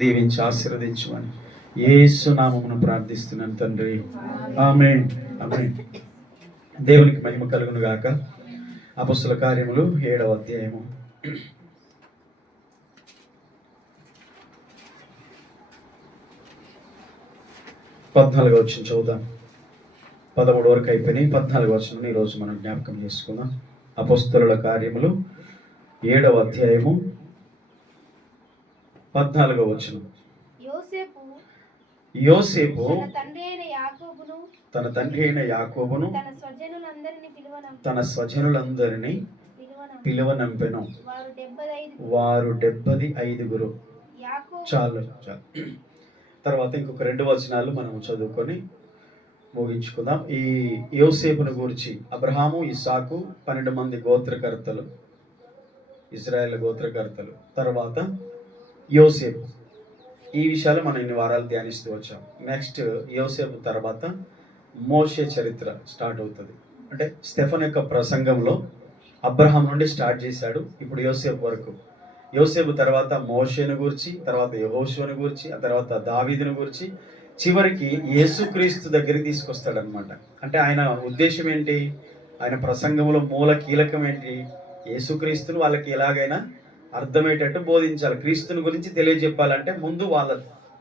దీవించి ఆశీర్వదించమని యేసు నామమున ప్రార్థిస్తున్నాను తండ్రి. ఆమేన్, ఆమేన్. దేవునికి మహిమ కలుగును గాక. అపొస్తల కార్యములు 7వ అధ్యాయము 14వ వచనం చదువుదాం. 13 వరకు అయిపోయినాయి. 14వ వచనం ఈరోజు మనం జ్ఞాపకం చేసుకుందాం. అపొస్తలుల కార్యములు 7వ అధ్యాయము 14వ వచనం. యోసేపు తన తండ్రి అయిన యాకోబును తన స్వజనులందరినీ పిలువనంపెను. వారు 75. చాలు. తర్వాత ఇంకొక 2 వచనాలు మనం చదువుకొని ముగించుకుందాం. ఈ యోసేపును గురించి అబ్రహాము, ఇస్సాకు 12 మంది గోత్రకర్తలు, ఇశ్రాయేల్ గోత్రకర్తలు. తర్వాత యోసేపు. ఈ విషయాలు మనం ఇన్ని వారాలు ధ్యానిస్తూ వచ్చాం. నెక్స్ట్ యోసేపు తర్వాత మోషే చరిత్ర స్టార్ట్ అవుతుంది. అంటే స్టెఫన్ యొక్క ప్రసంగంలో అబ్రహాం నుండి స్టార్ట్ చేశాడు, ఇప్పుడు యోసేపు వరకు. యోసేపు తర్వాత మోషేను గురించి, తర్వాత యెహోషువను గురించి, ఆ తర్వాత దావీదును గురించి, చివరికి యేసుక్రీస్తు దగ్గరికి తీసుకొస్తాడనమాట. అంటే ఆయన ఉద్దేశం ఏంటి? ఆయన ప్రసంగంలో మూల కీలకం ఏంటి? యేసుక్రీస్తును వాళ్ళకి ఎలాగైనా అర్థమయ్యేటట్టు బోధించాలి. క్రీస్తుని గురించి తెలియజెప్పాలంటే ముందు వాళ్ళ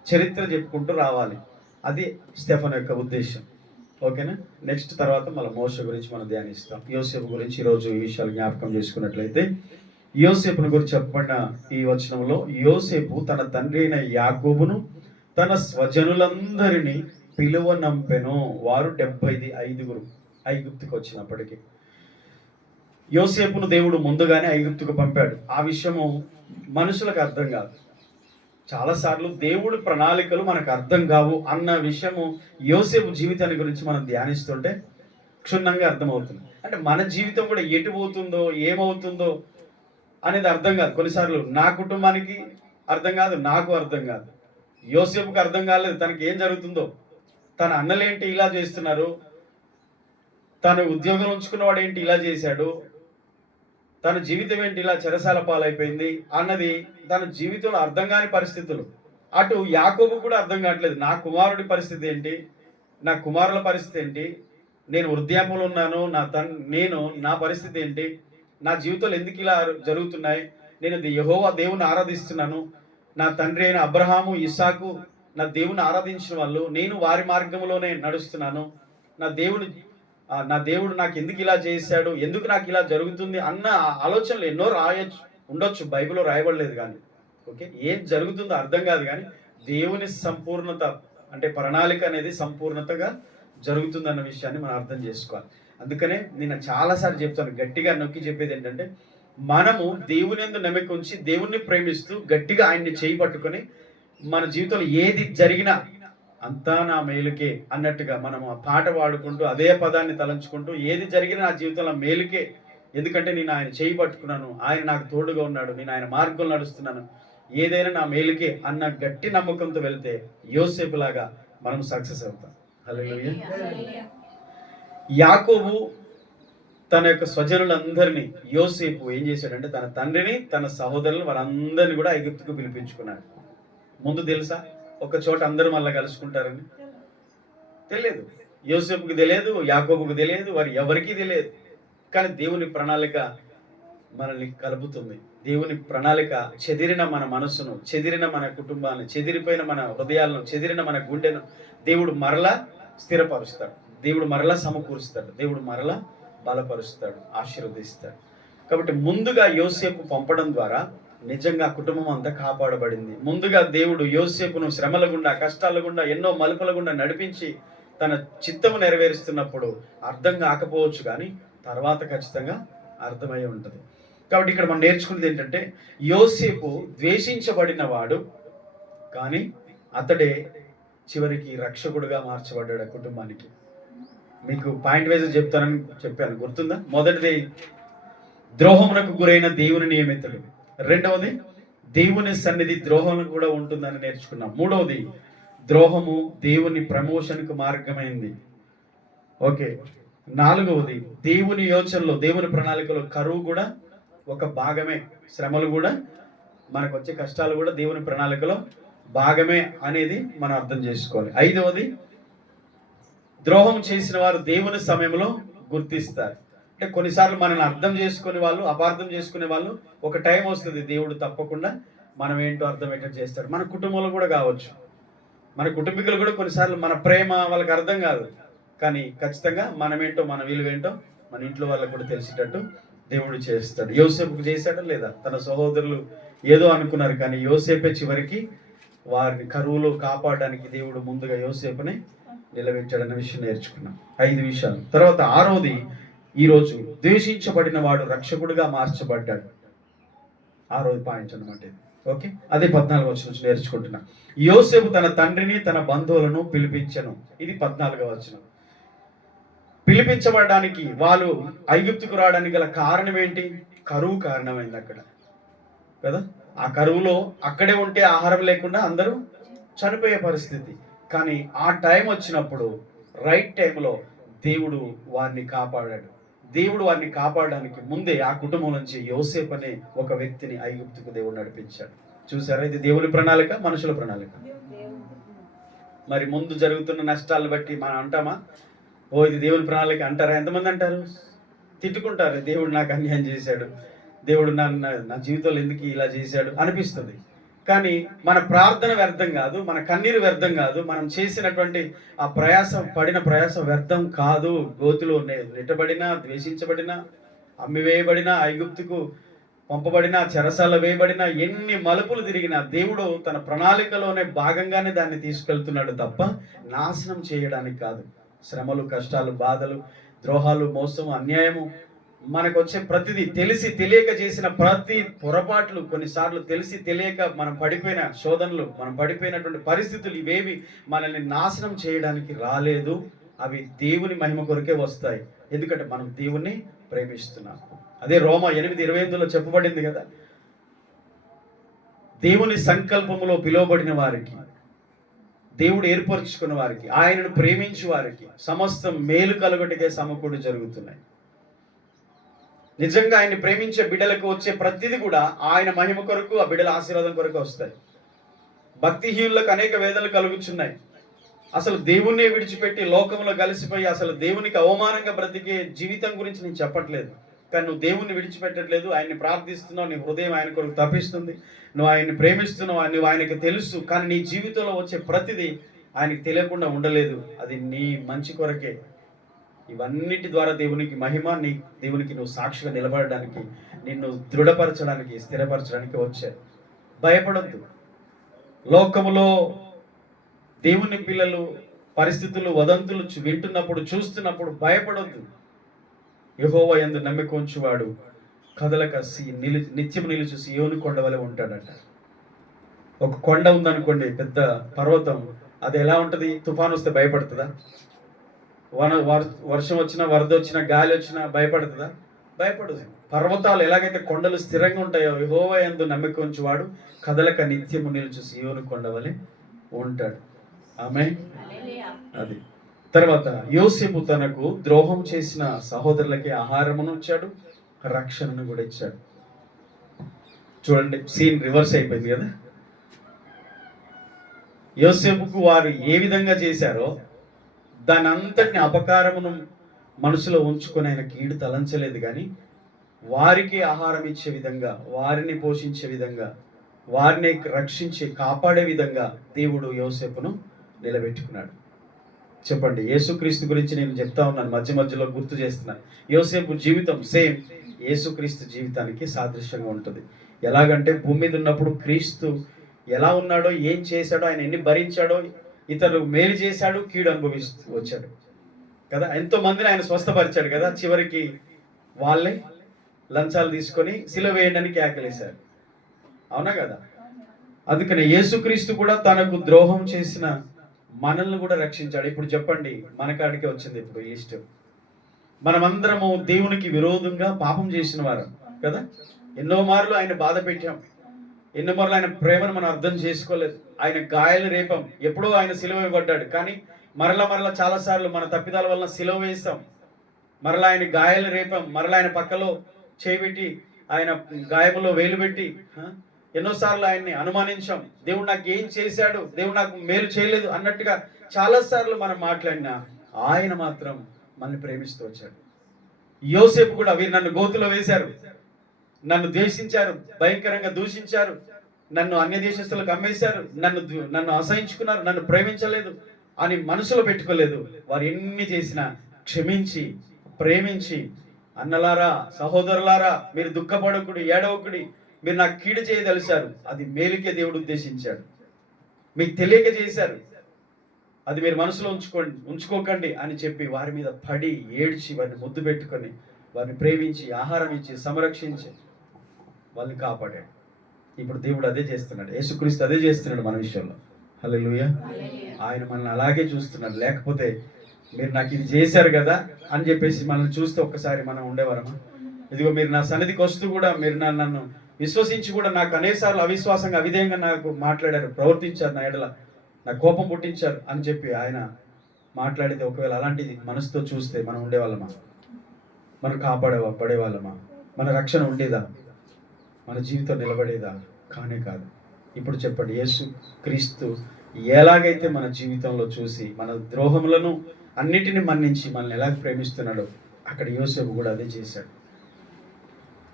చరిత్ర చెప్పుకుంటూ రావాలి. అది స్టెఫన్ యొక్క ఉద్దేశం. ఓకేనా? నెక్స్ట్ తర్వాత మళ్ళీ మోషే గురించి మనం ధ్యానిస్తాం. యోసేపు గురించి ఈరోజు ఈ విషయాలు జ్ఞాపకం చేసుకున్నట్లయితే, యోసేపును గురించి చెప్పబడిన ఈ వచనంలో, యోసేపు తన తండ్రి అయిన యాకోబును తన స్వజనులందరినీ పిలువనంపెను. వారు 75 ఐగుప్తుకు వచ్చినప్పటికీ. యోసేపును దేవుడు ముందుగానే ఐగుప్తుకు పంపాడు. ఆ విషయము మనుషులకు అర్థం కాదు. చాలాసార్లు దేవుడి ప్రణాళికలు మనకు అర్థం కావు అన్న విషయము యోసేపు జీవితాన్ని గురించి మనం ధ్యానిస్తుంటే క్షుణ్ణంగా అర్థమవుతుంది. అంటే మన జీవితం కూడా ఎటు పోతుందో, ఏమవుతుందో అనేది అర్థం కాదు. కొన్నిసార్లు నా కుటుంబానికి అర్థం కాదు, నాకు అర్థం కాదు. యోసేపుకి అర్థం కాలేదు తనకి ఏం జరుగుతుందో. తన అన్నలేంటి ఇలా చేస్తున్నారు, తను ఉద్యోగం ఉంచుకున్నవాడు ఏంటి ఇలా చేశాడు, తన జీవితం ఏంటి ఇలా చెరసాల పాలైపోయింది అన్నది తన జీవితంలో అర్థం కాని పరిస్థితులు. అటు యాకోబు కూడా అర్థం కావట్లేదు, నా కుమారుడి పరిస్థితి ఏంటి, నా కుమారుల పరిస్థితి ఏంటి, నేను వృద్ధాప్యంలో ఉన్నాను, నేను నా పరిస్థితి ఏంటి, నా జీవితంలో ఎందుకు ఇలా జరుగుతున్నాయి, నేను యెహోవా దేవుని ఆరాధిస్తున్నాను, నా తండ్రి అయిన అబ్రహాము, ఇస్సాకు నా దేవుని ఆరాధించిన వాళ్ళు, నేను వారి మార్గంలోనే నడుస్తున్నాను, నా దేవుడు నాకు ఎందుకు ఇలా చేశాడు, ఎందుకు నాకు ఇలా జరుగుతుంది అన్న ఆలోచనలు ఎన్నో ఉండొచ్చు. బైబిల్లో రాయబడలేదు కానీ, ఓకే, ఏం జరుగుతుందో అర్థం కాదు కానీ దేవుని సంపూర్ణత అంటే ప్రణాళిక అనేది సంపూర్ణతగా జరుగుతుందన్న విషయాన్ని మనం అర్థం చేసుకోవాలి. అందుకనే నేను చాలాసార్లు చెప్తాను, గట్టిగా నొక్కి చెప్పేది ఏంటంటే, మనము దేవుని యందు నమ్మిక ఉంచి దేవుణ్ణి ప్రేమిస్తూ గట్టిగా ఆయన్ని చేయి పట్టుకొని మన జీవితంలో ఏది జరిగినా అంతా నా మేలుకే అన్నట్టుగా మనం ఆ పాట పాడుకుంటూ అదే పదాన్ని తలంచుకుంటూ ఏది జరిగినా నా జీవితంలో మేలుకే, ఎందుకంటే నేను ఆయన చేయి పట్టుకున్నాను, ఆయన నాకు తోడుగా ఉన్నాడు, నేను ఆయన మార్గంలో నడుస్తున్నాను, ఏదైనా నా మేలుకే అన్న గట్టి నమ్మకంతో వెళ్తే యోసేపు లాగా మనం సక్సెస్ అవుతాం. హల్లెలూయా. యాకోబు తన యొక్క స్వజనులందరినీ యోసేపు ఏం చేశాడంటే తన తండ్రిని, తన సహోదరులను వారందరినీ కూడా ఐగుప్తుకు పిలిపించుకున్నాడు. ముందు తెలుసా ఒక చోట అందరూ మళ్ళీ కలుసుకుంటారని? తెలియదు. యోసేపుకి తెలియదు, యాకోబుకు తెలియదు, వారు ఎవరికీ తెలియదు. కానీ దేవుని ప్రణాళిక మనల్ని కలుపుతుంది. దేవుని ప్రణాళిక చెదిరిన మన మనసును, చెదిరిన మన కుటుంబాన్ని, చెదిరిపోయిన మన హృదయాలను, చెదిరిన మన గుండెను దేవుడు మరలా స్థిరపరుస్తాడు, దేవుడు మరలా సమకూరుస్తాడు, దేవుడు మరలా బలపరుస్తాడు, ఆశీర్వదిస్తాడు. కాబట్టి ముందుగా యోసేపు పంపడం ద్వారా నిజంగా కుటుంబం అంతా కాపాడబడింది. ముందుగా దేవుడు యోసేపును శ్రమల గుండా, కష్టాల గుండా, ఎన్నో మలుపుల గుండా నడిపించి తన చిత్తము నెరవేరుస్తున్నప్పుడు అర్థం కాకపోవచ్చు కానీ తర్వాత ఖచ్చితంగా అర్థమై ఉంటుంది. కాబట్టి ఇక్కడ మనం నేర్చుకున్నది ఏంటంటే, యోసేపు ద్వేషించబడిన వాడు కానీ అతడే చివరికి రక్షకుడుగా మార్చబడ్డాడు ఆ కుటుంబానికి. మీకు పాయింట్ వైజ్ చెప్తానని చెప్పాను, గుర్తుందా? మొదటిది ద్రోహమునకు గురైన దేవుని నియమితులు, రెండవది దేవుని సన్నిధి ద్రోహం కూడా ఉంటుందని నేర్చుకున్నాం, మూడవది ద్రోహము దేవుని ప్రమోషన్కు మార్గమైంది, ఓకే, నాలుగవది దేవుని యోచనలో, దేవుని ప్రణాళికలో కరువు కూడా ఒక భాగమే, శ్రమలు కూడా మనకు వచ్చే కష్టాలు కూడా దేవుని ప్రణాళికలో భాగమే అనేది మనం అర్థం చేసుకోవాలి. ఐదవది, ద్రోహం చేసిన వారు దేవుని సమయంలో గుర్తిస్తారు. అంటే కొన్నిసార్లు మనల్ని అర్థం చేసుకునే వాళ్ళు, అపార్థం చేసుకునే వాళ్ళు, ఒక టైం వస్తుంది దేవుడు తప్పకుండా మనం ఏంటో అర్థమయ్యేటట్టు చేస్తాడు. మన కుటుంబంలో కూడా కావచ్చు, మన కుటుంబీకులు కూడా కొన్నిసార్లు మన ప్రేమ వాళ్ళకి అర్థం కాదు, కానీ ఖచ్చితంగా మనమేంటో, మన విలువేంటో మన ఇంట్లో వాళ్ళకు కూడా తెలిసేటట్టు దేవుడు చేస్తాడు. యోసేపుకు చేశాడా లేదా? తన సహోదరులు ఏదో అనుకున్నారు, కానీ యోసేపే చివరికి వారిని కరువులో కాపాడడానికి దేవుడు ముందుగా యోసేపుని నిలబెట్టాడన్న విషయం నేర్చుకున్నాం. 5 విషయాలు. తర్వాత 6వది, ఈరోజు ద్వేషించబడిన వాడు రక్షకుడిగా మార్చబడ్డాడు. 6వ పాయింట్ అనమాట ఇది. ఓకే, అదే 14వ వచనం నుంచి నేర్చుకుంటున్నా. యోసేపు తన తండ్రిని తన బంధువులను పిలిపించను. ఇది 14వ వచనం. పిలిపించబడడానికి, వాళ్ళు ఐగుప్తుకు రావడానికి గల కారణం ఏంటి? కరువు కారణమైంది అక్కడ కదా. ఆ కరువులో అక్కడే ఉంటే ఆహారం లేకుండా అందరూ చనిపోయే పరిస్థితి. కానీ ఆ టైం వచ్చినప్పుడు, రైట్ టైంలో దేవుడు వారిని కాపాడాడు. దేవుడు వారిని కాపాడడానికి ముందే ఆ కుటుంబం నుంచి యోసేపు అనే ఒక వ్యక్తిని ఐగుప్తుకు దేవుడు నడిపించాడు. చూసారా, ఇది దేవుని ప్రణాళిక, మనుషుల ప్రణాళిక. మరి ముందు జరుగుతున్న నష్టాలను బట్టి మనం అంటామా, ఓ ఇది దేవుని ప్రణాళిక అంటారా? ఎంతమంది అంటారు? తిట్టుకుంటారు, దేవుడు నాకు అన్యాయం చేశాడు, దేవుడు నా జీవితంలో ఎందుకు ఇలా చేశాడు అనిపిస్తుంది. కానీ మన ప్రార్థన వ్యర్థం కాదు, మన కన్నీరు వ్యర్థం కాదు, మనం చేసినటువంటి ఆ పడిన ప్రయాసం వ్యర్థం కాదు. గోతులో నెట్టబడినా, ద్వేషించబడినా, అమ్మివేయబడినా, ఐగుప్తుకు పంపబడినా, చెరసాల వేయబడినా, ఎన్ని మలుపులు తిరిగినా దేవుడు తన ప్రణాళికలోనే భాగంగానే దాన్ని తీసుకెళ్తున్నాడు తప్ప నాశనం చేయడానికి కాదు. శ్రమలు, కష్టాలు, బాధలు, ద్రోహాలు, మోసం, అన్యాయము, మనకు వచ్చే ప్రతిదీ, తెలిసి తెలియక చేసిన ప్రతి పొరపాట్లు, కొన్నిసార్లు తెలిసి తెలియక మనం పడిపోయిన శోధనలు, మనం పడిపోయినటువంటి పరిస్థితులు, ఇవేవి మనల్ని నాశనం చేయడానికి రాలేదు. అవి దేవుని మహిమ కొరకే వస్తాయి. ఎందుకంటే మనం దేవుణ్ణి ప్రేమిస్తున్నాం. అదే రోమా 8:28లో చెప్పబడింది కదా, దేవుని సంకల్పములో పిలువబడిన వారికి, దేవుడు ఏర్పరచుకున్న వారికి, ఆయనను ప్రేమించు వారికి సమస్తం మేలు కలుగుటకే సమకూడి జరుగుతున్నాయి. నిజంగా ఆయన్ని ప్రేమించే బిడ్డలకు వచ్చే ప్రతిదీ కూడా ఆయన మహిమ కొరకు, ఆ బిడ్డల ఆశీర్వాదం కొరకు వస్తాయి. భక్తిహీనులకు అనేక వేదనలు కలుగుచున్నాయి. అసలు దేవుణ్ణి విడిచిపెట్టి లోకంలో కలిసిపోయి అసలు దేవునికి అవమానంగా బ్రతికే జీవితం గురించి నేను చెప్పట్లేదు. కానీ నువ్వు దేవుణ్ణి విడిచిపెట్టట్లేదు, ఆయన్ని ప్రార్థిస్తున్నావు, నీ హృదయం ఆయన కొరకు తప్పిస్తుంది, నువ్వు ఆయన్ని ప్రేమిస్తున్నావు, నువ్వు ఆయనకు తెలుసు, కానీ నీ జీవితంలో వచ్చే ప్రతిదీ ఆయనకి తెలియకుండా ఉండలేదు. అది నీ మంచి కొరకే. ఇవన్నిటి ద్వారా దేవునికి మహిమ, దేవునికి నువ్వు సాక్షిగా నిలబడడానికి, నిన్ను దృఢపరచడానికి, స్థిరపరచడానికి వచ్చారు. భయపడొద్దు. లోకములో దేవుని పిల్లలు పరిస్థితులు, వదంతులు వింటున్నప్పుడు, చూస్తున్నప్పుడు భయపడొద్దు. యెహోవా యందు నమ్మిక ఉంచువాడు కదలక నిత్యం నిలుచు సీయోను కొండ వలె ఉంటాడట. ఒక కొండ ఉందనుకోండి, పెద్ద పర్వతం, అది ఎలా ఉంటుంది? తుఫాను వస్తే భయపడుతుందా? వర్షం వచ్చినా, వరద వచ్చినా, గాలి వచ్చినా భయపడుతుందా? భయపడదు. పర్వతాలు ఎలాగైతే కొండలు స్థిరంగా ఉంటాయో, యెహోవా యందు నమ్మిక ఉంచువాడు కదలక నిత్యము నిలుచు సీయోను కొండ వలె ఉంటాడు. ఆమేన్. అది తర్వాత, యోసేపు తనకు ద్రోహం చేసిన సహోదరులకి ఆహారమును ఇచ్చాడు, రక్షణను కూడా ఇచ్చాడు. చూడండి, సీన్ రివర్స్ అయిపోయింది కదా. యోసేపుకు వారు ఏ విధంగా చేశారో దాని అంతటిని అపకారమును మనసులో ఉంచుకొని ఆయన కీడు తలంచలేదు, కానీ వారికి ఆహారం ఇచ్చే విధంగా, వారిని పోషించే విధంగా, వారిని రక్షించి కాపాడే విధంగా దేవుడు యోసేపును నిలబెట్టుకున్నాడు. చెప్పండి, యేసుక్రీస్తు గురించి నేను చెప్తా ఉన్నాను, మధ్య మధ్యలో గుర్తు చేస్తున్నాను. యోసేపు జీవితం సేమ్ యేసుక్రీస్తు జీవితానికి సాదృశ్యంగా ఉంటుంది. ఎలాగంటే భూమి మీద ఉన్నప్పుడు క్రీస్తు ఎలా ఉన్నాడో, ఏం చేశాడో, ఆయన ఎన్ని భరించాడో, ఇతరులు మేలు చేశాడు, కీడు అనుభవిస్తూ వచ్చాడు కదా. ఎంతో మందిని ఆయన స్వస్థపరిచాడు కదా. చివరికి వాళ్ళే లంచాలు తీసుకొని సిలువ వేయడానికి కేకలేశారు, అవునా కదా. అందుకని యేసుక్రీస్తు కూడా తనకు ద్రోహం చేసిన మనల్ని కూడా రక్షించాడు. ఇప్పుడు చెప్పండి, మన కాడికే వచ్చింది ఇప్పుడు ఈ లిస్ట్. మనమందరము దేవునికి విరోధంగా పాపం చేసిన వారు కదా. ఎన్నో మార్లు ఆయన బాధ పెట్టాం, ఎన్నో మార్లు ఆయన ప్రేమను మనం అర్థం చేసుకోలేదు. ఆయన గాయాలు రేపం, ఎప్పుడో ఆయన సిలువ వేయబడ్డాడు, కానీ మరలా చాలాసార్లు మన తప్పిదాల వలన సిలువ వేస్తాం. మరలా ఆయన గాయాలు రేపం, మరలా ఆయన పక్కలో చేయబెట్టి, ఆయన గాయములో వేలు పెట్టి ఎన్నోసార్లు ఆయన్ని అనుమానించాం. దేవుడు నాకు ఏం చేశాడు, దేవుడు నాకు మేలు చేయలేదు అన్నట్టుగా చాలాసార్లు మనం మాట్లాడినా ఆయన మాత్రం మనల్ని ప్రేమిస్తూ వచ్చాడు. యోసేపు కూడా వీరు నన్ను గోతులో వేశారు, నన్ను ద్వేషించారు, భయంకరంగా దూషించారు, నన్ను అన్య దేశస్తులకు అమ్మేశారు, నన్ను అసహించుకున్నారు, నన్ను ప్రేమించలేదు అని మనసులో పెట్టుకోలేదు. వారు ఎన్ని చేసినా క్షమించి ప్రేమించి, అన్నలారా సహోదరులారా మీరు దుఃఖపడకుడి, ఏడవకుడి, మీరు నాకు కీడు చేయదలిచారు, అది మేలుకే దేవుడు ఉద్దేశించాడు, మీకు తెలియక చేశారు, అది మీరు మనసులో ఉంచుకోకండి అని చెప్పి వారి మీద పడి ఏడ్చి వారిని ముద్దు పెట్టుకొని వారిని ప్రేమించి ఆహారం ఇచ్చి సంరక్షించి వాళ్ళని కాపాడాడు. ఇప్పుడు దేవుడు అదే చేస్తున్నాడు, యేసుక్రీస్తు అదే చేస్తున్నాడు మన విషయంలో. హల్లెలూయా. ఆయన మనల్ని అలాగే చూస్తున్నాడు. లేకపోతే మీరు నాకు ఇది చేశారు కదా అని చెప్పేసి మనల్ని చూస్తే ఒక్కసారి మనం ఉండేవారమా? ఇదిగో మీరు నా సన్నిధికి వస్తూ కూడా మీరు నన్ను విశ్వసించి కూడా నాకు అనేకసార్లు అవిశ్వాసంగా అవిధేయంగా నాకు మాట్లాడారు, ప్రవర్తించారు, నా ఎడల నాకు కోపం పుట్టించారు అని చెప్పి ఆయన మాట్లాడితే ఒకవేళ అలాంటిది మనసుతో చూస్తే మనం ఉండేవాళ్ళమా? మనం పడేవాళ్ళమా? మన రక్షణ ఉండేదా? మన జీవితం నిలబడేదా? కానే కాదు. ఇప్పుడు చెప్పండి, యేసు క్రీస్తు ఎలాగైతే మన జీవితంలో చూసి మన ద్రోహములను అన్నిటిని మన్నించి మనల్ని ఎలాగ ప్రేమిస్తున్నాడో అక్కడ యోసేపు కూడా అదే చేశాడు.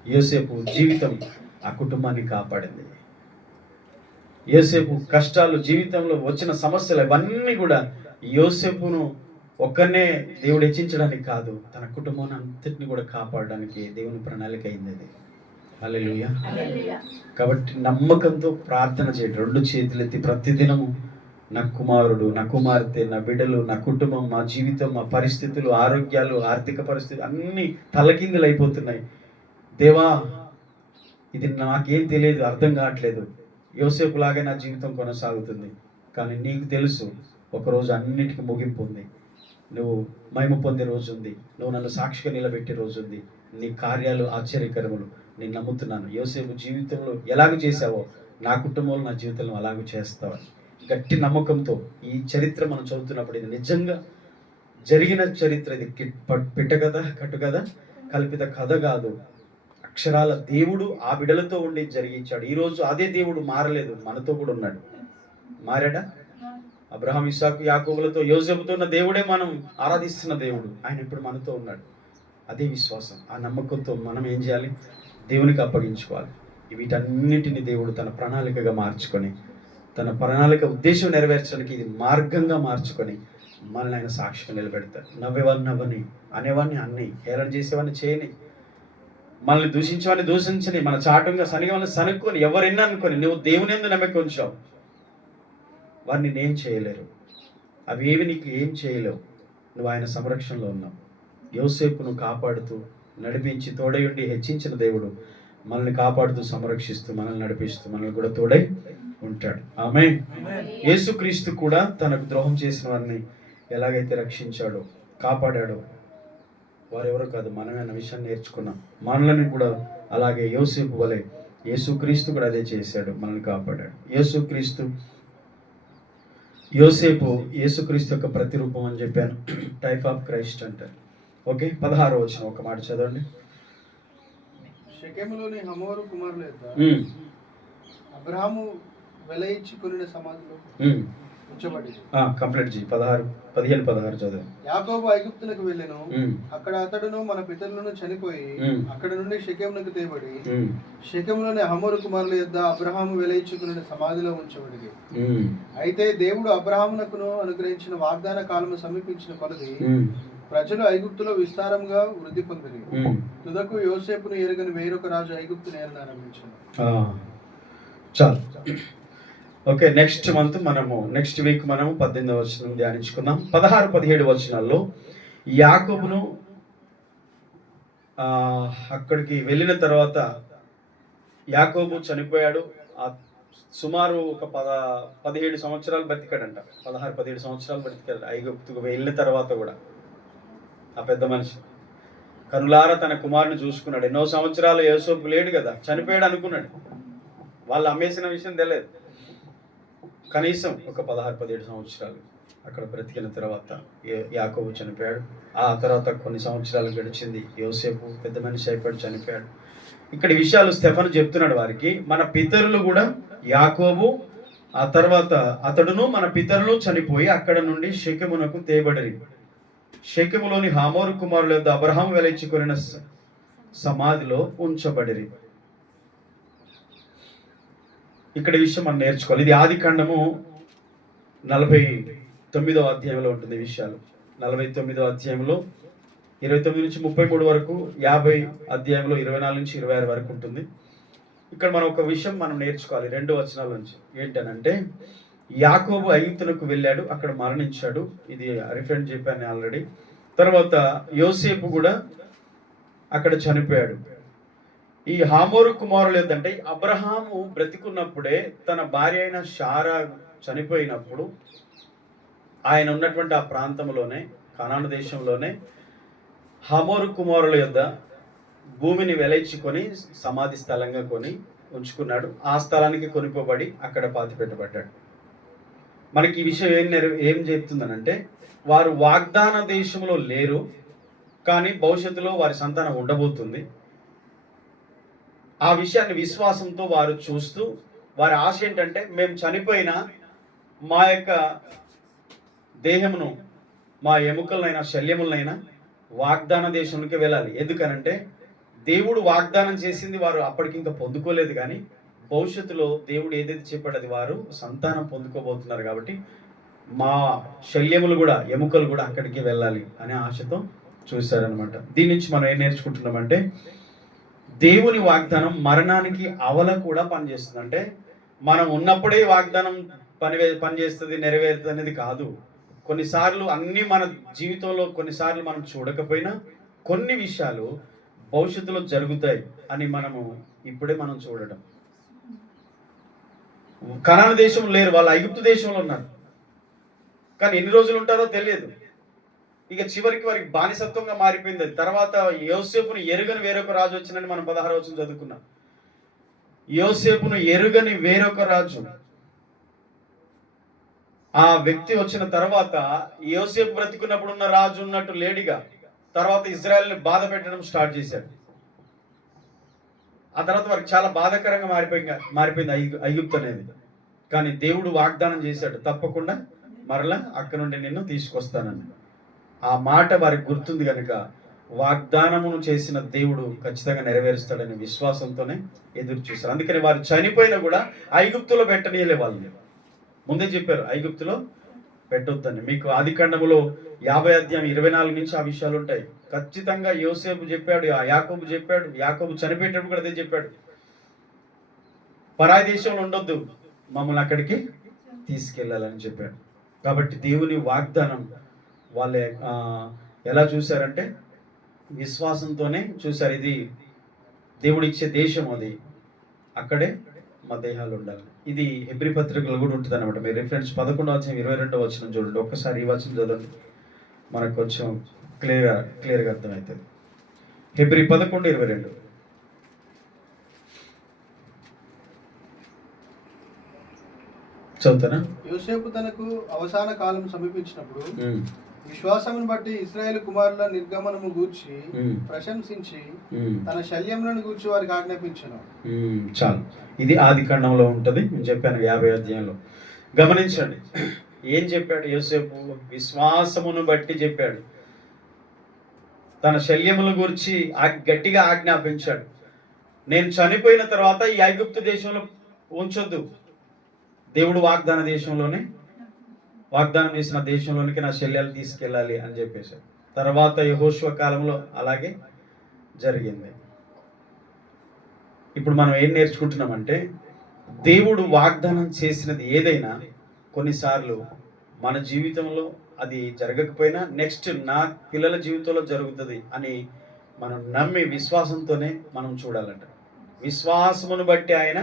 యోసేపు జీవితం ఆ కుటుంబాన్ని కాపాడింది. యోసేపు కష్టాలు, జీవితంలో వచ్చిన సమస్యలు ఇవన్నీ కూడా యోసేపును ఒక్కనే దేవుడు హెచ్చించడానికి కాదు, తన కుటుంబాన్ని అంతటిని కూడా కాపాడడానికి దేవుని ప్రణాళిక అయింది అది. హల్లెలూయా. కాబట్టి నమ్మకంతో ప్రార్థన చేయండి, రెండు చేతులెత్తి ప్రతిదినము నా కుమారుడు, నా కుమార్తె, నా బిడ్డలు, నా కుటుంబం, మా జీవితం, మా పరిస్థితులు, ఆరోగ్యాలు, ఆర్థిక పరిస్థితులు అన్నీ తలకిందులు అయిపోతున్నాయి. దేవా, ఇది నాకేం తెలియదు, అర్థం కావట్లేదు, యోసేపు లాగే నా జీవితం కొనసాగుతుంది, కానీ నీకు తెలుసు ఒకరోజు అన్నిటికీ ముగింపు ఉంది, నువ్వు మహిమ పొందే రోజు ఉంది, నువ్వు నన్ను సాక్షిగా నిలబెట్టే రోజు ఉంది, నీ కార్యాలు ఆశ్చర్యకరములు, నేను నమ్ముతున్నాను. యోసేపు జీవితంలో ఎలాగ చేశావో నా కుటుంబంలో, నా జీవితంలో అలాగూ చేస్తావని గట్టి నమ్మకంతో ఈ చరిత్ర మనం చదువుతున్నప్పుడు ఇది నిజంగా జరిగిన చరిత్ర, ఇది పిట్టకథ, కట్టుకథ, కల్పిత కథ కాదు. అక్షరాల దేవుడు ఆ బిడలతో ఉండి జరిగించాడు. ఈరోజు అదే దేవుడు మారలేదు, మనతో కూడా ఉన్నాడు. మారాడా? అబ్రహాం, ఇస్సాకు, యాకోబులతో, యోసేపుతో ఉన్న దేవుడే మనం ఆరాధిస్తున్న దేవుడు. ఆయన ఇప్పుడు మనతో ఉన్నాడు. అదే విశ్వాసం, ఆ నమ్మకంతో మనం ఏం చేయాలి? దేవునికి అప్పగించుకోవాలి. వీటన్నిటిని దేవుడు తన ప్రణాళికగా మార్చుకొని, తన ప్రణాళిక ఉద్దేశం నెరవేర్చడానికి ఇది మార్గంగా మార్చుకొని మనల్ని ఆయన సాక్షిగా నిలబెడతాడు. నవ్వేవాడిని నవ్వని, అనేవాడిని అన్ని, హేళన చేసేవాడిని చేయని, మనల్ని దూషించేవాడిని దూషించని, మన చాటుగా సనిగవాళ్ళని సనుక్కొని, ఎవరెన్నా అనుకొని నువ్వు దేవుని యందు నమ్మకం ఉంచావు, వారిని నేను చేయలేరు, అవి ఏవి నీకు ఏం చేయలేవు. నువ్వు ఆయన సంరక్షణలో ఉన్నావు. యోసేపును కాపాడుతూ నడిపించి తోడయుండి హెచ్చించిన దేవుడు మనల్ని కాపాడుతూ సంరక్షిస్తూ మనల్ని నడిపిస్తూ మనల్ని కూడా తోడై ఉంటాడు. ఆమేన్. యేసుక్రీస్తు కూడా తనకు ద్రోహం చేసిన వారిని ఎలాగైతే రక్షించాడో, కాపాడాడో, వారెవరో కాదు మనమే అన్న విషయాన్ని నేర్చుకున్నాం. మనల్ని కూడా అలాగే యోసేపు వలె యేసుక్రీస్తు కూడా అదే చేశాడు, మనల్ని కాపాడాడు. యోసేపు యేసుక్రీస్తు యొక్క ప్రతిరూపం అని చెప్పాను, టైప్ ఆఫ్ క్రైస్ట్ అంటారు. ఓకే, 16వ వచనం ఒక మాట చదవండి. షెకెములోని హమోరు కుమారుల యొద్ద అబ్రహాము వెల ఇచ్చి కొనిన సమాధిలో ఉంచబడింది. కంప్లీట్ చేయి. 15-16 చదువు. యాకోబు ఐగుప్తులకు వెళ్ళెను, అక్కడ అతడును మన పితరులను చనిపోయి అక్కడ నుండి షెకెమునకు తేబడి షెకెములోని హమోరు కుమారుల యొద్ద అబ్రహాము వెల ఇచ్చి కొనిన సమాధిలో ఉంచబడింది. అయితే దేవుడు అబ్రహామునకును అనుగ్రహించిన వాగ్దాన కాలము సమీపించిన కొలది ప్రజలు ఐగుప్తులో విస్తారంగా వృద్ధి పొందిరి. తుదకు యోసేపును ఎరుగని వేరొక రాజు ఐగుప్తును ఏలనారంభించాడు. చాలు. ఓకే, నెక్స్ట్ వీక్ మనము 18వ వచనం ధ్యానించుకుందాం. 16-17 వచనాల్లో యాకోబును అక్కడికి వెళ్ళిన తర్వాత యాకోబు చనిపోయాడు. సుమారు ఒక 17 సంవత్సరాలు బతికాడంట. 16-17 సంవత్సరాలు బతికాడు ఐగుప్తుకు వెళ్ళిన తర్వాత కూడా. ఆ పెద్ద మనిషి కనులారా తన కుమారుని చూసుకున్నాడు. ఎన్నో సంవత్సరాలు యోసేపు లేడు కదా, చనిపోయాడు అనుకున్నాడు. వాళ్ళు అమ్మేసిన విషయం తెలియదు. కనీసం ఒక 16-17 సంవత్సరాలు అక్కడ బ్రతికిన తర్వాత యాకోబు చనిపోయాడు. ఆ తర్వాత కొన్ని సంవత్సరాలు గడిచింది. యోసేపు పెద్ద మనిషి అయిపోయాడు, చనిపోయాడు. ఇక్కడ విషయాలు స్టెఫను చెప్తున్నాడు వారికి. మన పితరులు కూడా యాకోబు ఆ తర్వాత అతడును మన పితరులు చనిపోయి అక్కడ నుండి షెకెమునకు తేబడిరి. షెకెములోని హమోరు కుమారుల యొద్ద అబ్రహాము వెలయించుకొనిన సమాధిలో ఉంచబడిరి. ఇక్కడ విషయం మనం నేర్చుకోవాలి. ఇది ఆది కాండము 49వ అధ్యాయంలో ఉంటుంది ఈ విషయాలు. 49వ అధ్యాయంలో 29 నుంచి 33 వరకు, 50 అధ్యాయంలో 24 నుంచి 26 వరకు ఉంటుంది. ఇక్కడ మనం ఒక విషయం మనం నేర్చుకోవాలి 2 వచనాల నుంచి. ఏంటనంటే యాకోబు ఐగుప్తునకు వెళ్ళాడు, అక్కడ మరణించాడు. ఇది రిఫరెన్స్ చెప్పాను ఆల్రెడీ. తర్వాత యోసేపు కూడా అక్కడ చనిపోయాడు. ఈ హామోరు కుమారులు ఏంటంటే అబ్రహాము బ్రతికున్నప్పుడే తన భార్య అయిన షారా చనిపోయినప్పుడు ఆయన ఉన్నటువంటి ఆ ప్రాంతంలోనే, కనాను దేశంలోనే హమోరు కుమారుల యొద్ద భూమిని వెలయించుకొని సమాధి స్థలంగా కొని ఉంచుకున్నాడు. ఆ స్థలానికి కొనుక్కోబడి అక్కడ పాతి పెట్టబడ్డాడు. మనకి ఈ విషయం ఏం చెప్తుందనంటే వారు వాగ్దాన దేశంలో లేరు, కానీ భవిష్యత్తులో వారి సంతానం ఉండబోతుంది. ఆ విషయాన్ని విశ్వాసంతో వారు చూస్తూ వారి ఆశ ఏంటంటే మేము చనిపోయినా మా యొక్క దేహమును, మా ఎముకలనైనా శల్యములనైనా వాగ్దాన దేశంలోకి వెళ్ళాలి. ఎందుకనంటే దేవుడు వాగ్దానం చేసింది వారు అప్పటికి ఇంకా పొందుకోలేదు, కానీ భవిష్యత్తులో దేవుడు ఏదైతే చెప్పాడు అది వారు సంతానం పొందుకోబోతున్నారు. కాబట్టి మా శల్యములు కూడా, ఎముకలు కూడా అక్కడికి వెళ్ళాలి అనే ఆశతో చూశారనమాట. దీని నుంచి మనం ఏం నేర్చుకుంటున్నామంటే దేవుని వాగ్దానం మరణానికి అవల కూడా పనిచేస్తుంది. అంటే మనం ఉన్నప్పుడే వాగ్దానం పనిచేస్తుంది, నెరవేరుతుంది అనేది కాదు. కొన్నిసార్లు అన్నీ మన జీవితంలో కొన్నిసార్లు మనం చూడకపోయినా కొన్ని విషయాలు భవిష్యత్తులో జరుగుతాయి అని మనము ఇప్పుడే మనం చూడడం. కనాను దేశం లేరు, వాళ్ళు ఐగుప్తు దేశంలో ఉన్నారు. కానీ ఎన్ని రోజులు ఉంటారో తెలియదు. ఇక చివరికి వారికి బానిసత్వంగా మారిపోయింది. తర్వాత యోసేపును ఎరుగని వేరొక రాజు వచ్చినని మనం 16వ వచనం చదువుకున్నాం. యోసేపును ఎరుగని వేరొక రాజు, ఆ వ్యక్తి వచ్చిన తర్వాత యోసేపు బ్రతికున్నప్పుడు ఉన్న రాజు ఉన్నట్టు లేడిగా తర్వాత ఇజ్రాయెల్ని బాధ పెట్టడం స్టార్ట్ చేశాడు. ఆ తర్వాత వారికి చాలా బాధాకరంగా మారిపోయింది ఐగుప్తు అనేది. కానీ దేవుడు వాగ్దానం చేశాడు, తప్పకుండా మరలా అక్కడ నుండి నిన్ను తీసుకొస్తానని. ఆ మాట వారికి గుర్తుంది కనుక వాగ్దానమును చేసిన దేవుడు ఖచ్చితంగా నెరవేరుస్తాడని విశ్వాసంతోనే ఎదురు చూశారు. అందుకని వారు చనిపోయినా కూడా ఐగుప్తులో పెట్టనీయలే. వాళ్ళు ముందే చెప్పారు ఐగుప్తులో పెట్టొద్దని. మీకు ఆదికాండములో 50 అధ్యాయం 24 నుంచి ఆ విషయాలు ఉంటాయి. ఖచ్చితంగా యోసేపు చెప్పాడు, యాకోబు చెప్పాడు, యాకోబు చనిపోయేటప్పుడు కూడా అదే చెప్పాడు, పరాయి దేశంలో ఉండొద్దు, మమ్మల్ని అక్కడికి తీసుకెళ్ళాలని చెప్పాడు. కాబట్టి దేవుని వాగ్దానం వాళ్ళు ఎలా చూశారంటే విశ్వాసంతోనే చూశారు. ఇది దేవుడిచ్చే దేశం, అది అక్కడే మా దేహాలు ఉండాలి. ఇది హెబ్రీ పత్రికలో కూడా ఉంటుంది అనమాట. మీరు రిఫరెన్స్ 11వ అధ్యాయం 22వ వచనం చూడండి. ఒక్కసారి ఈ వచనం చదవండి, మనకు కొంచెం క్లియర్గా అర్థమవుతుంది. హెబ్రీ 11:22 చదువుతానా? యోసేపు తనకు అవసాన కాలం సమీపించినప్పుడు విశ్వాసమును బట్టి ఇశ్రాయేలు కుమారుల నిర్గమనము గూర్చి ప్రశంసించి తన శల్యములను గూర్చి వారికి ఆజ్ఞాపించను. చాలు, ఇది ఆది కాండంలో ఉంటుంది. నేను చెప్పాను 50 అధ్యాయంలో. గమనించండి ఏం చెప్పాడు యోసేపు. విశ్వాసమును బట్టి చెప్పాడు, తన శల్యముల గురించి గట్టిగా ఆజ్ఞాపించాడు. నేను చనిపోయిన తర్వాత ఈ ఐగుప్తు దేశంలో ఉంచొద్దు, దేవుడు వాగ్దాన దేశంలోనే, వాగ్దానం చేసిన దేశంలోనికి నా శల్యాలు తీసుకెళ్ళాలి అని చెప్పేశాడు. తర్వాత యెహోషువ కాలంలో అలాగే జరిగింది. ఇప్పుడు మనం ఏం నేర్చుకుంటున్నామంటే దేవుడు వాగ్దానం చేసినది ఏదైనా కొన్నిసార్లు మన జీవితంలో అది జరగకపోయినా నెక్స్ట్ నా పిల్లల జీవితంలో జరుగుతుంది అని మనం నమ్మి విశ్వాసంతోనే మనం చూడాలంట. విశ్వాసమును బట్టి ఆయన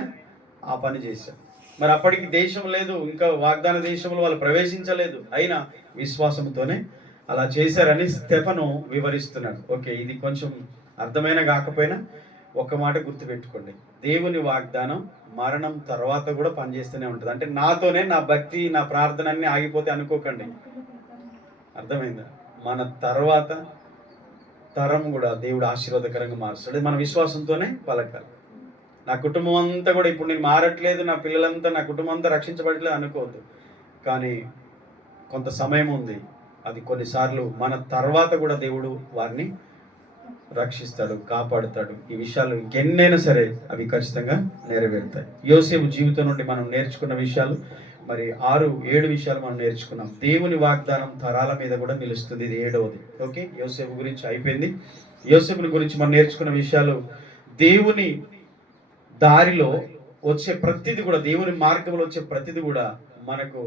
ఆ పని చేశాడు. మరి అప్పటికి దేశం లేదు, ఇంకా వాగ్దాన దేశంలో వాళ్ళు ప్రవేశించలేదు, అయినా విశ్వాసంతోనే అలా చేశారని స్టెఫను వివరిస్తున్నాడు. ఓకే, ఇది కొంచెం అర్థమైన కాకపోయినా ఒక మాట గుర్తుపెట్టుకోండి, దేవుని వాగ్దానం మరణం తర్వాత కూడా పనిచేస్తూనే ఉంటుంది. అంటే నాతోనే నా భక్తి, నా ప్రార్థన అన్నీ ఆగిపోతే అనుకోకండి. అర్థమైందా? మన తర్వాత తరం కూడా దేవుడు ఆశీర్వాదకరంగా మారుస్తాడు. మన విశ్వాసంతోనే పలకాలి. నా కుటుంబం అంతా కూడా ఇప్పుడు నేను మారట్లేదు, నా పిల్లలంతా, నా కుటుంబం అంతా రక్షించబడట్లేదు అనుకోవద్దు. కానీ కొంత సమయం ఉంది, అది కొన్నిసార్లు మన తర్వాత కూడా దేవుడు వారిని రక్షిస్తాడు, కాపాడుతాడు. ఈ విషయాలు ఇంకెన్నైనా సరే అవి ఖచ్చితంగా నెరవేరుతాయి. యోసేపు జీవితం నుండి మనం నేర్చుకున్న విషయాలు మరి 6-7 విషయాలు మనం నేర్చుకున్నాం. దేవుని వాగ్దానం తరాల మీద కూడా నిలుస్తుంది, ఇది 7వది. ఓకే, యోసేపు గురించి అయిపోయింది. యోసేపుని గురించి మనం నేర్చుకున్న విషయాలు, దేవుని దారిలో వచ్చే ప్రతిది కూడా, దేవుని మార్గంలో వచ్చే ప్రతిది కూడా మనకు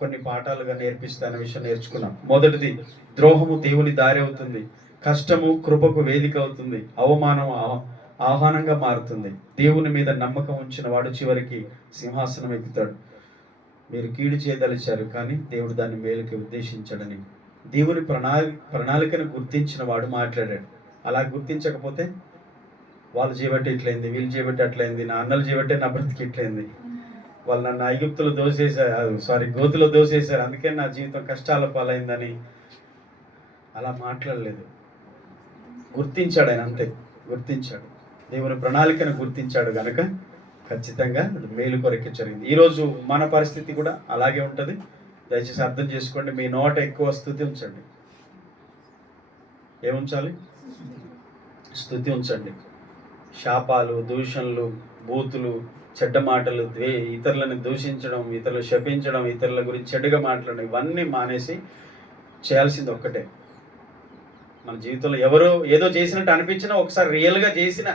కొన్ని పాఠాలుగా నేర్పిస్తాయన్న విషయం నేర్చుకున్నాం. మొదటిది, ద్రోహము దేవుని దారి అవుతుంది, కష్టము కృపకు వేదిక అవుతుంది, అవమానం ఆహ్వానంగా మారుతుంది. దేవుని మీద నమ్మకం ఉంచిన వాడు చివరికి సింహాసనం ఎక్కుతాడు. మీరు కీడు చేయదలిచారు కానీ దేవుడు దాన్ని మేలుకి ఉద్దేశించాడని దేవుని ప్రణాళికను గుర్తించిన వాడు మాట్లాడాడు. అలా గుర్తించకపోతే వాళ్ళు చేయబట్టి ఇట్లయింది, వీళ్ళు చేయబట్టి అట్లయింది, నా అన్నలు చేయబట్టే నా బ్రతికి ఇట్లయింది, వాళ్ళు నన్ను ఐగుప్తులో గోతులో దోసేశారు, అందుకే నా జీవితం కష్టాల పాలైందని అలా మాట్లాడలేదు. గుర్తించాడు ఆయన, అంతే, గుర్తించాడు. దేవుని ప్రణాళికను గుర్తించాడు కనుక ఖచ్చితంగా మేలు కొరకే జరిగింది. ఈరోజు మన పరిస్థితి కూడా అలాగే ఉంటుంది. దయచేసి అర్థం చేసుకోండి. మీ నోట ఎక్కువ స్తుతి ఉంచండి. ఏముంచాలి? స్తుతి ఉంచండి. శాపాలు, దూషణలు, బూతులు, చెడ్డ మాటలు, ఇతరులను దూషించడం, ఇతరులు శపించడం, ఇతరుల గురించి చెడుగా మాట్లాడడం, ఇవన్నీ మానేసి చేయాల్సింది ఒక్కటే. మన జీవితంలో ఎవరో ఏదో చేసినట్టు అనిపించినా, ఒకసారి రియల్గా చేసిన,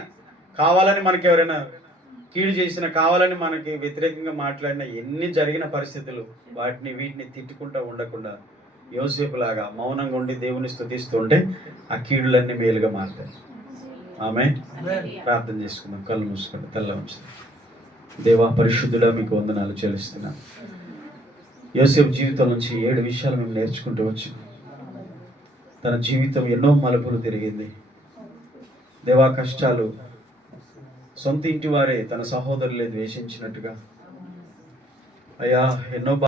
కావాలని మనకి ఎవరైనా కీడు చేసిన, కావాలని మనకి వ్యతిరేకంగా మాట్లాడిన, ఎన్ని జరిగిన పరిస్థితులు, వీటిని తిట్టుకుంటూ ఉండకుండా యోసేపులాగా మౌనంగా ఉండి దేవుని స్తుతిస్తూ ఉంటే ఆ కీడులన్నీ మేలుగా మారుతాయి. ఆమేన్. ప్రార్థన చేసుకుందాం. కళ్ళు మూసుకోండి, తెల్ల ఉంచుదాం. దేవా పరిశుద్ధుడా, మీకు వందనాలు చెల్లిస్తున్నాను. యోసేపు జీవితం నుంచి 7 విషయాలు మేము నేర్చుకుంటూ వచ్చాం. తన జీవితం ఎన్నో మలుపులు తిరిగింది. దేవా, కష్టాలు, సొంత ఇంటి వారే తన సహోదరులే ద్వేషించినట్టుగా, అయ్యా, ఎన్నో